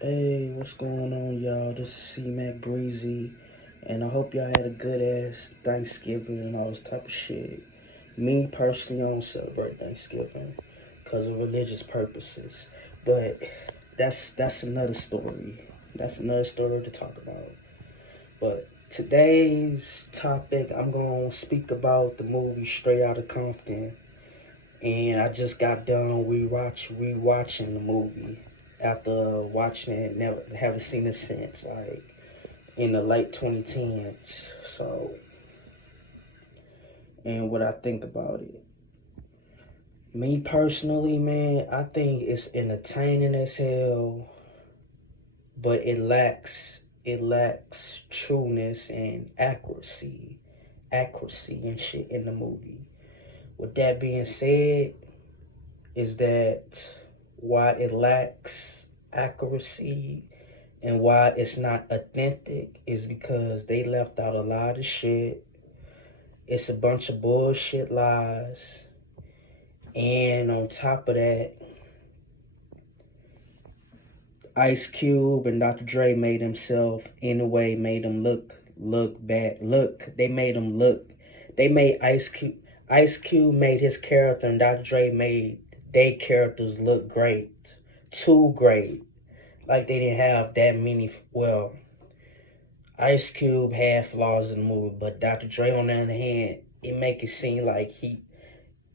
Hey, what's going on, y'all? This is C-Mac Breezy, and I hope y'all had a good ass Thanksgiving and all this type of shit. Me personally, I don't celebrate Thanksgiving because of religious purposes, but that's another story. That's another story to talk about. But today's topic, I'm gonna speak about the movie Straight Outta Compton, and I just got done rewatching the movie after watching it, never haven't seen it since like in the late 2010s. So, and what I think about it, me personally, man, I think it's entertaining as hell, but it lacks trueness and accuracy and shit in the movie. With that being said, is that why it lacks accuracy and why it's not authentic is because they left out a lot of shit. It's a bunch of bullshit lies. And on top of that, Ice Cube and Dr. Dre made himself in a way, made him look bad. They made him look. They made Ice Cube made his character and Dr. Dre made their characters look great. Too great. Like they didn't have that many. Well, Ice Cube had flaws in the movie, but Dr. Dre, on the other hand, it make it seem like he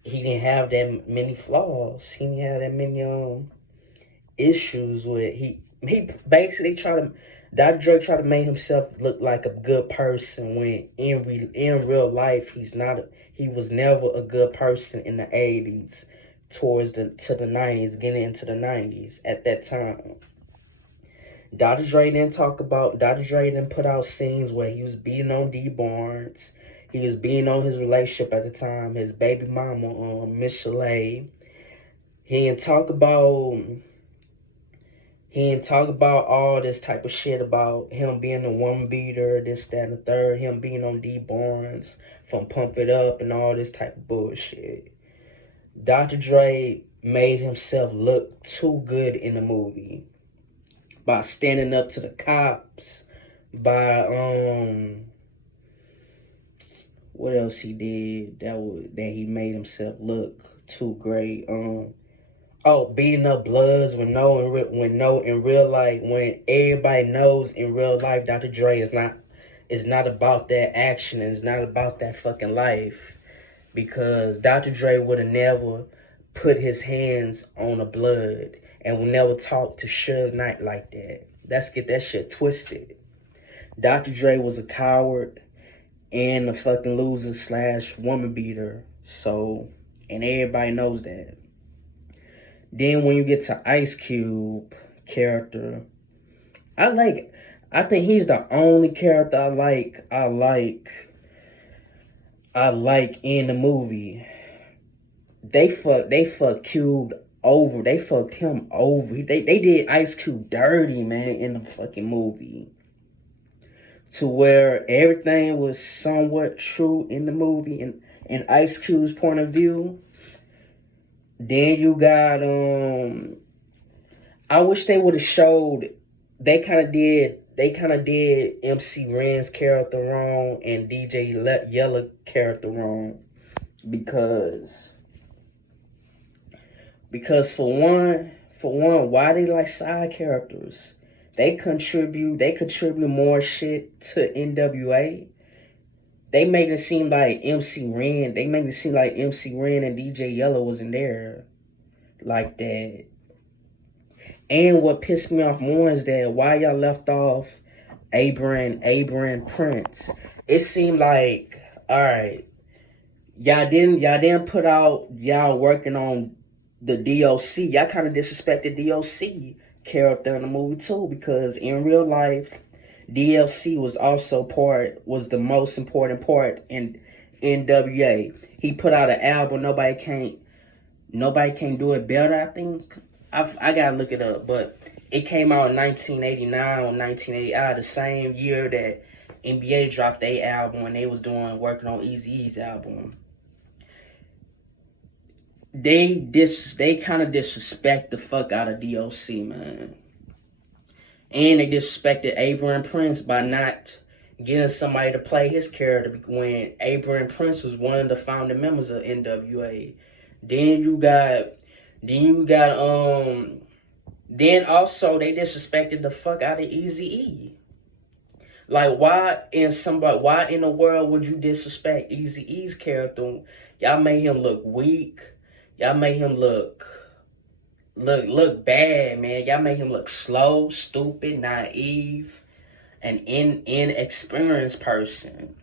didn't have that many flaws. He didn't have that many issues with he basically tried to Dr. Dre tried to make himself look like a good person when in real life he was never a good person in the 80s towards the 90s, getting into the 90s at that time. Dr. Dre didn't put out scenes where he was beating on D Barnes. He was beating on his relationship at the time, his baby mama, Miss Chalet. He didn't talk about he didn't talk about all this type of shit about him being a woman beater, this, that, and the third, him being on D Barnes from Pump It Up and all this type of bullshit. Dr. Dre made himself look too good in the movie by standing up to the cops, by what else he did that he made himself look too great. Oh, beating up Bloods in real life, when everybody knows in real life Dr. Dre is not about that action, it's not about that fucking life, because Dr. Dre would have never put his hands on a Blood and would never talk to Suge Knight like that. Let's get that shit twisted. Dr. Dre was a coward and a fucking loser slash woman beater. So, and everybody knows that. Then when you get to Ice Cube character, I like. I think he's the only character I like in the movie. They fucked Cube over. They fucked him over. They did Ice Cube dirty, man, in the fucking movie. To where everything was somewhat true in the movie in Ice Cube's point of view. Then you got I wish they would have showed they kind of did MC Ren's character wrong and DJ Yella character wrong, because for one, why they like side characters? They contribute more shit to NWA. They make it seem like MC Ren and DJ Yellow wasn't there like that. And what pissed me off more is that why y'all left off Abram Prince. It seemed like, all right, y'all didn't put out y'all working on the DOC. Y'all kind of disrespected DOC character in the movie too, because in real life, DLC was the most important part in NWA. He put out an album. Nobody can do it better. I think I gotta look it up, but it came out in 1989 or 1980, the same year that NBA dropped their album when they was working on Eazy E's album. They kind of disrespect the fuck out of DOC, man. And they disrespected Abraham Prince by not getting somebody to play his character when Abraham Prince was one of the founding members of NWA. Then you got, then you got, then also they disrespected the fuck out of Eazy E. Like why in the world would you disrespect Eazy E's character? Y'all made him look weak. Y'all made him look bad, man. Y'all made him look slow, stupid, naive, an inexperienced person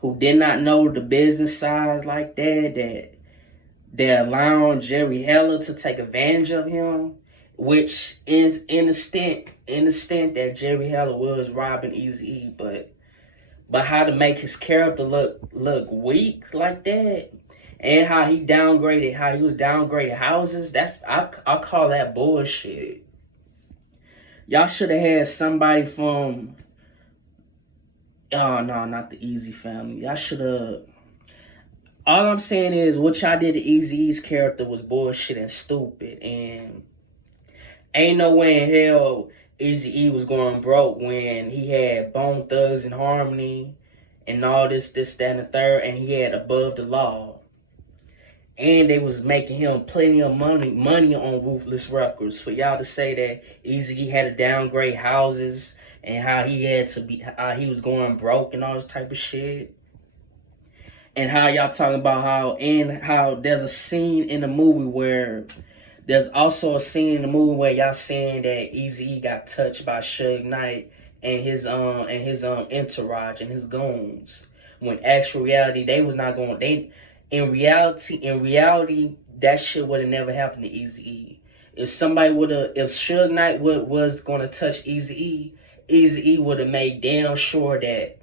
who did not know the business side like that they're allowing Jerry Heller to take advantage of him, which is in the extent that Jerry Heller was robbing Eazy-E, but how to make his character look weak like that, and how he was downgrading houses. I call that bullshit. Y'all should have had somebody from. Oh no, not the Easy family. Y'all should have. All I'm saying is what y'all did to Eazy-E's character was bullshit and stupid, and ain't no way in hell Eazy-E was going broke when he had Bone Thugs and Harmony and all this, that, and the third, and he had Above the Law. And they was making him plenty of money on Ruthless Records. For y'all to say that Eazy-E had to downgrade houses and how he was going broke and all this type of shit. And how y'all talking about how there's a scene in the movie where there's also a scene in the movie where y'all saying that Eazy-E got touched by Suge Knight and his entourage and his goons. When actual reality they was not going. In reality that shit would have never happened to Eazy-E. If Suge Knight was gonna touch Eazy-E, Eazy-E would have made damn sure that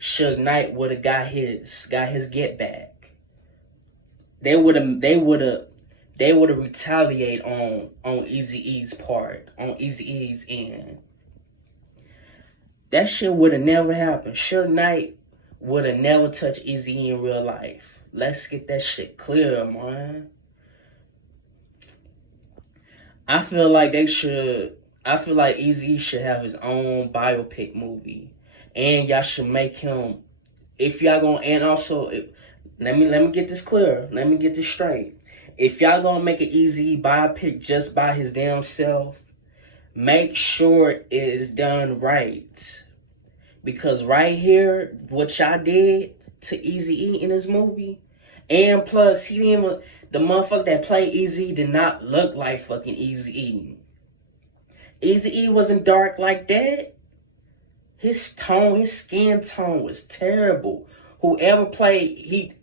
Suge Knight would have got his get back. They would have retaliate on Eazy-E's part, on Eazy-E's end. That shit would have never happened. Suge Knight would have never touched Eazy-E in real life. Let's get that shit clear, man. I feel like Eazy-E should have his own biopic movie. And y'all should make him, if y'all gonna, and also, let me get this clear. Let me get this straight. If y'all gonna make an Eazy biopic just by his damn self, make sure it is done right. Because right here, what y'all did to Eazy-E in this movie, and plus he didn't even, the motherfucker that played Eazy did not look like fucking Eazy-E. Eazy-E wasn't dark like that. His skin tone was terrible. Whoever played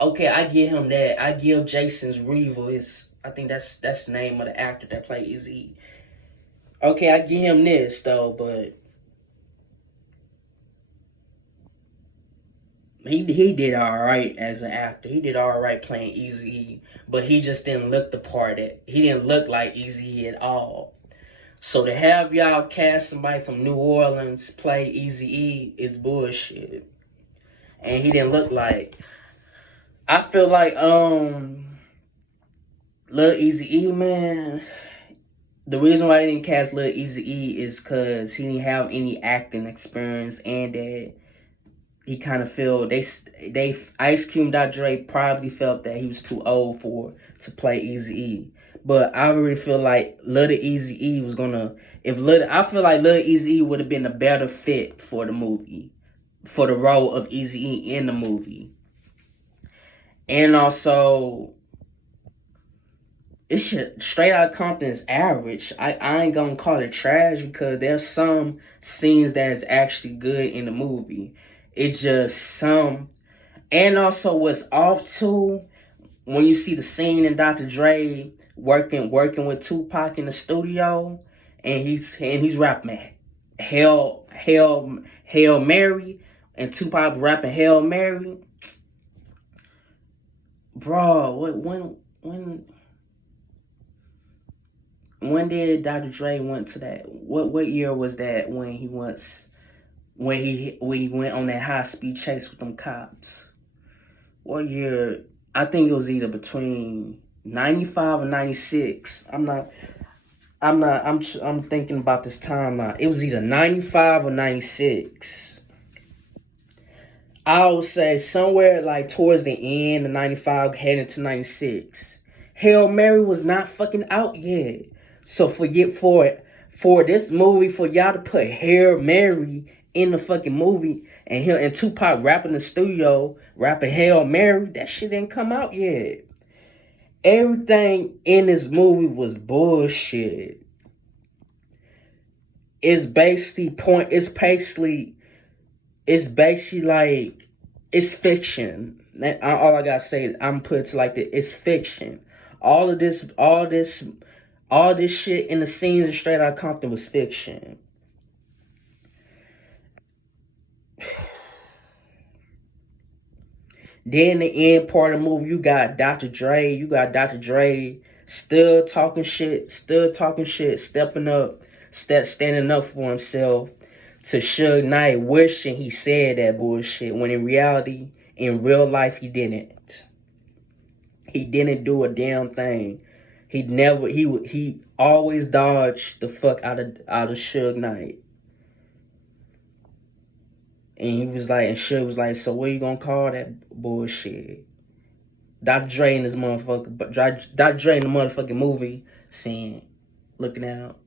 okay, I give him that. I give Jason's Revel I think that's the name of the actor that played Eazy. Okay, I give him this though, but he did all right as an actor. He did all right playing Eazy, but he just didn't look the part. He didn't look like Eazy at all. So to have y'all cast somebody from New Orleans play Eazy is bullshit. And he didn't look like. I feel like Lil Eazy, man. The reason why they didn't cast Lil Eazy is because he didn't have any acting experience, and that he kind of feel they Ice Cube, Dr. Dre probably felt that he was too old to play Eazy-E. But I really feel like Lil Eazy-E was gonna I feel like Lil Eazy-E would have been a better fit for the movie, for the role of Eazy-E in the movie. And also, it's shit straight out of Compton is average. I ain't gonna call it trash because there's some scenes that is actually good in the movie. It's just some. And also what's off too, when you see the scene in Dr. Dre working with Tupac in the studio, and he's rapping Hail Mary, and Tupac rapping Hail Mary. Bro, when did Dr. Dre went to that? What year was that when he went on that high speed chase with them cops? What year? I think it was either between 95 or 96. I'm thinking about this timeline. It was either 95 or 96. I would say somewhere like towards the end of 95, heading to 96. Hail Mary was not fucking out yet. So for this movie, for y'all to put Hail Mary in the fucking movie and him and Tupac rapping in the studio, rapping Hail Mary, that shit didn't come out yet. Everything in this movie was bullshit. It's basically like it's fiction. All I gotta say, I'm put it to like that. It's fiction. All this shit in the scenes of Straight Outta Compton was fiction. Then the end part of the movie, you got Dr. Dre. Still talking shit, stepping up, standing up for himself. To Suge Knight, wishing he said that bullshit when in reality, in real life, he didn't. He didn't do a damn thing. He always dodged the fuck out of Suge Knight. And he was like, and Suge was like, so what you gonna call that bullshit? Dr. Dre in this motherfucker, but Dr. Dre in the motherfucking movie saying, looking out,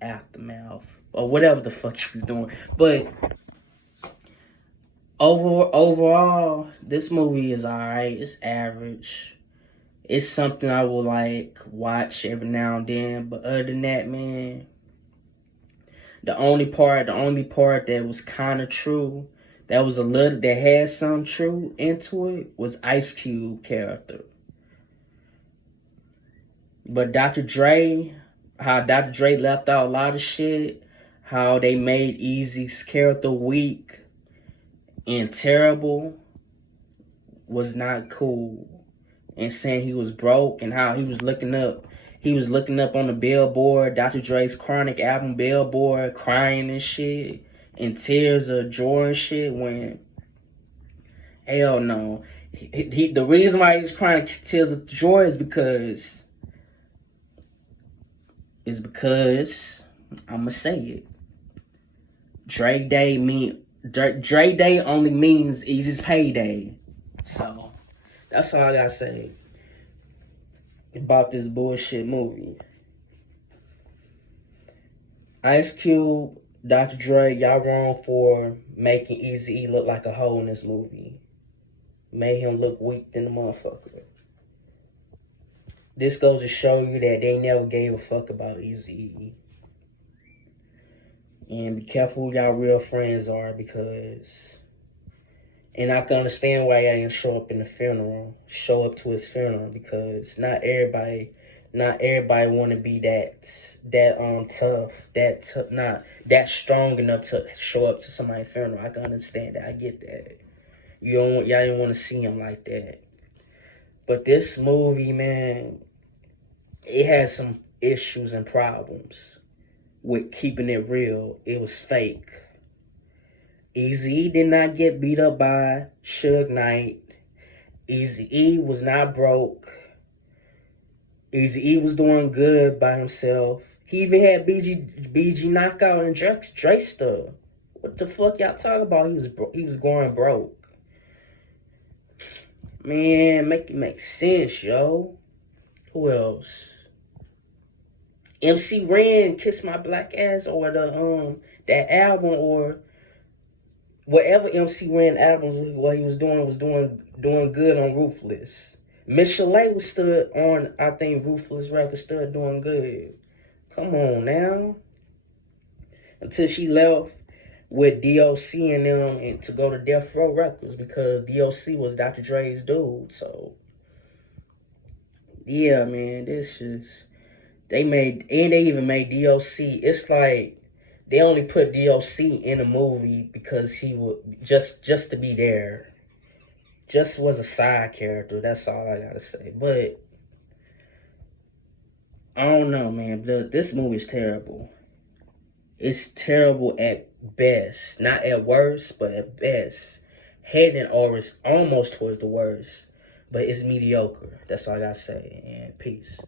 aftermath, or whatever the fuck he was doing. But overall, this movie is alright. It's average. It's something I will like watch every now and then. But other than that, man, the only part that was kind of true, that had some true into it, was Ice Cube character. But how Dr. Dre left out a lot of shit, how they made Eazy's character weak and terrible, was not cool. And saying he was broke and how he was looking up on the Billboard, Dr. Dre's Chronic album Billboard, crying and shit, and tears of joy and shit, when hell no. The reason why he was crying tears of joy is because I'ma say it. Dre Day only means Eazy's payday. So that's all I gotta say about this bullshit movie. Ice Cube, Dr. Dre, y'all wrong for making Eazy E look like a hoe in this movie. Made him look weak than the motherfucker. This goes to show you that they never gave a fuck about Eazy E. And be careful who y'all real friends are, because... And I can understand why y'all didn't show up to his funeral, because not everybody want to be that tough, not that strong enough to show up to somebody's funeral. I can understand that. I get that. Y'all didn't want to see him like that. But this movie, man, it has some issues and problems with keeping it real. It was fake. Eazy E did not get beat up by Suge Knight. Eazy E was not broke. Eazy E was doing good by himself. He even had BG knockout and Drake stuff. What the fuck y'all talking about? He was going broke. Man, make it make sense, yo. Who else? MC Ren, Kiss My Black Ass, or that album, or whatever MC Ren albums what he was doing good on Ruthless. Miss Chalet was stood on, I think, Ruthless Records, still doing good. Come on now. Until she left with DOC and them and to go to Death Row Records, because DOC was Dr. Dre's dude. So yeah, man, they even made DOC. It's like they only put DOC in a movie because he would just to be there. Just was a side character. That's all I gotta say. But I don't know, man. This movie is terrible. It's terrible at best. Not at worst, but at best. Heading almost towards the worst. But it's mediocre. That's all I gotta say. And peace.